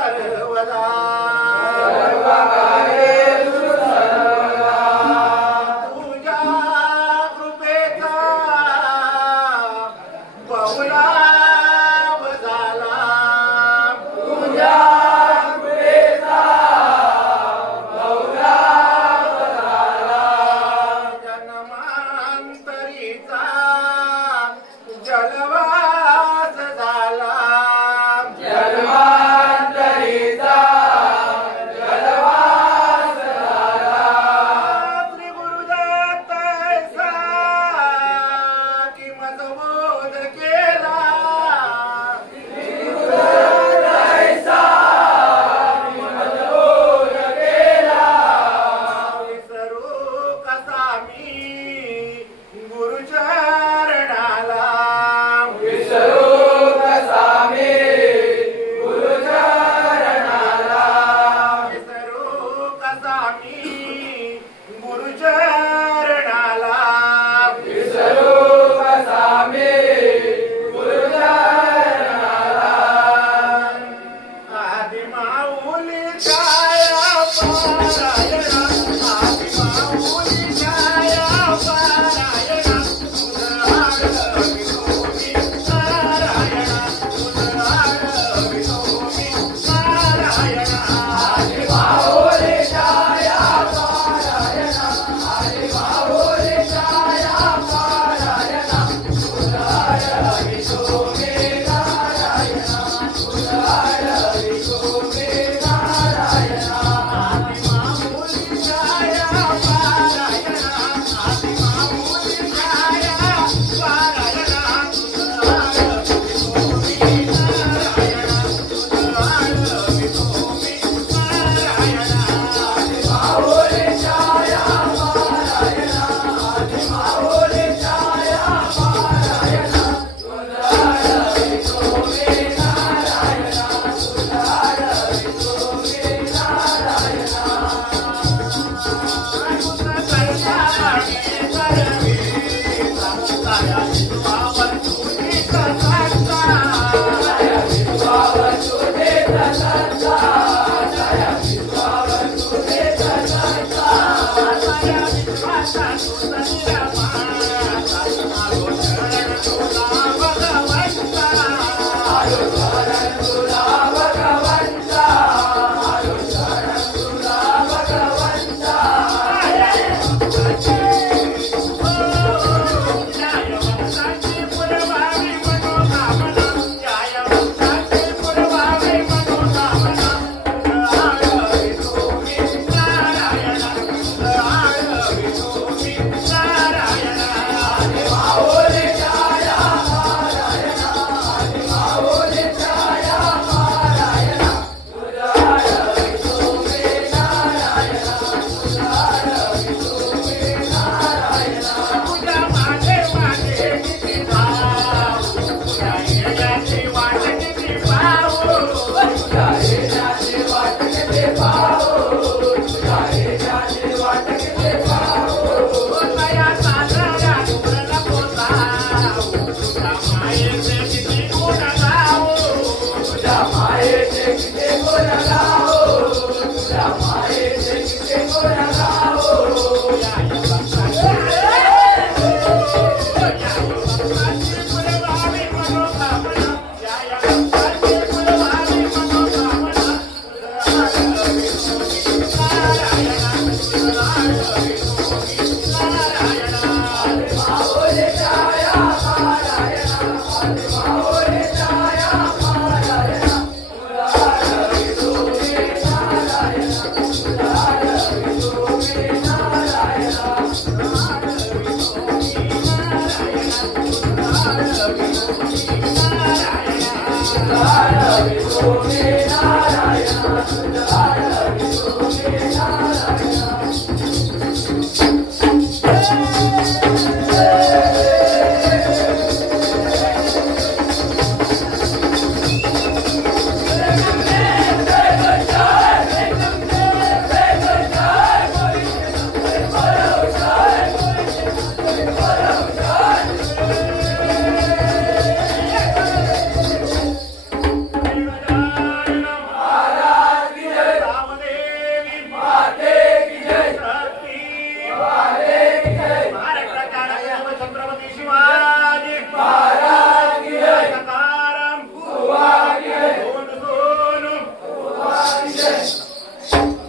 सर्वदा तुझ्या कृपेचा बहुलाभ झाला जन्मांतरीचा जलवास झाला श्री गुरुदत्त ऐसा किंमत बोध केला विसरू कसा मी गुरुचरणाला विसरू कसा मी गुरुचरणाला आदि माऊली छाया पारायणा आदि माऊली छाया पारायणा उदार विनोमी नारायणा उदार विनोमी नारायणा आदि माऊली छाया पारायणा आदि माऊली छाया पारायणा उदार विनोमी नारायणा उदार विनोमी नारायणा आदि माऊली छाया पारायणा आदि माऊली छाया पारायणा उदार विनोमी नारायणा उदार विनोमी नारायणा आदि माऊली छाया पारायणा आदि माऊली छाया पारायणा उदार विनोमी नारायणा उदार विनोमी नारायणा नारायण